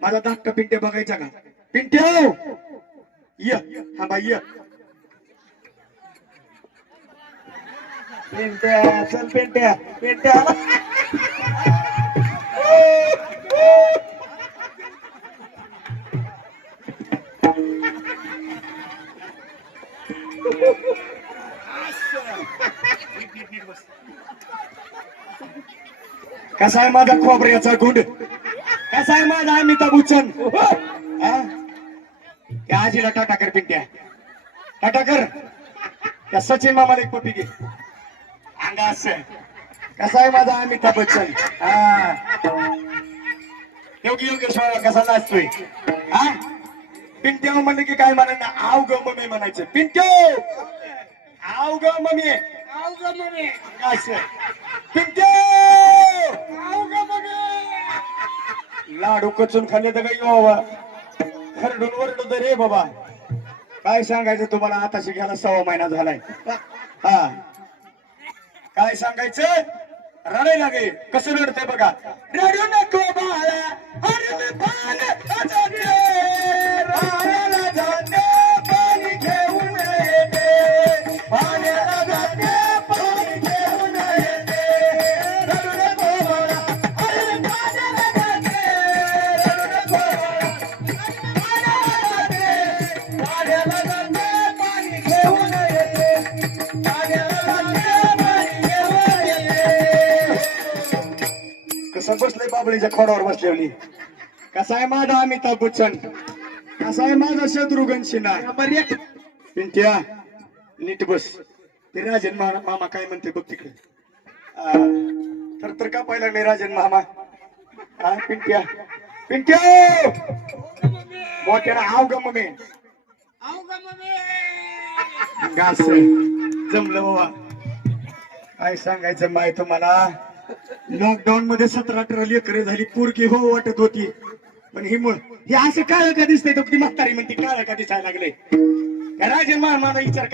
माझा धाकटा पिंट्या बघायचा का? पिंट्या ये, हा बाई ये. पिंट्या चल, पिंट्या पिंट्या. कसा आहे माझा खोबऱ्याचा गुंड? कसा आहे माझा अमिताभ बच्चन? त्या आजीला टाटा कर पिंट्या, टाटा कर. त्या सचिन मामाला एक पप्पी घे अंगास. कसा आहे माझा अमिताभ बच्चन? योगी योगेश कसा नाचतोय? पिंट्या म्हणलं की काय म्हणायचं? आव ग मम्मी म्हणायचं. पिंट्या आव ग मम्मी, आव ग मम्मी. पिंट्या आव ग मम्मी. लाडू कचून खाल्ले तर काही बाबा हरडून वरडून रे बाबा. काय सांगायचं तुम्हाला? आताशी घ्यायला 6 महिना झालाय. काय सांगायचं? रडायला लागे. कसं रडतंय बघा. रडू नको बाळा, अरे मी पान जाते, राहायला जाते, पाणी घेऊन येते, पाण्याला जाते, पाणी घेऊन येते. रडू नको बाळा, अरे मी पाण्याला जाते, रडू नको बाळा, पाण्याला जाते, पाणी घेऊन येते, पाण्याला जाते, पाणी घेऊन येते. कसं बसलंय बाबळीच्या खोडावर बसलेली? कसा आहे माझा अमिताभ बच्चन? कसा आहे माझा शत्रुघ्न सिन्हा? पिंट्या नीट बस. ते राजन मामा काय म्हणते बघ तिकडे. तर का पाहिला नाही राजन मामा? पिंट्या पिंट्या मोठ्याला आव ग मम्मी, आव ग मम्मी. गास जमलं बाबा. काय सांगायचं माय तुम्हाला? लॉकडाऊन मध्ये 17-18 लेकरे झाली. पोरगी हो वाटत होती, पण हे असं काळ का दिसतंय? तो ती म्हातारी म्हणते काळ का दिसायला लागले. राजन मामाला विचार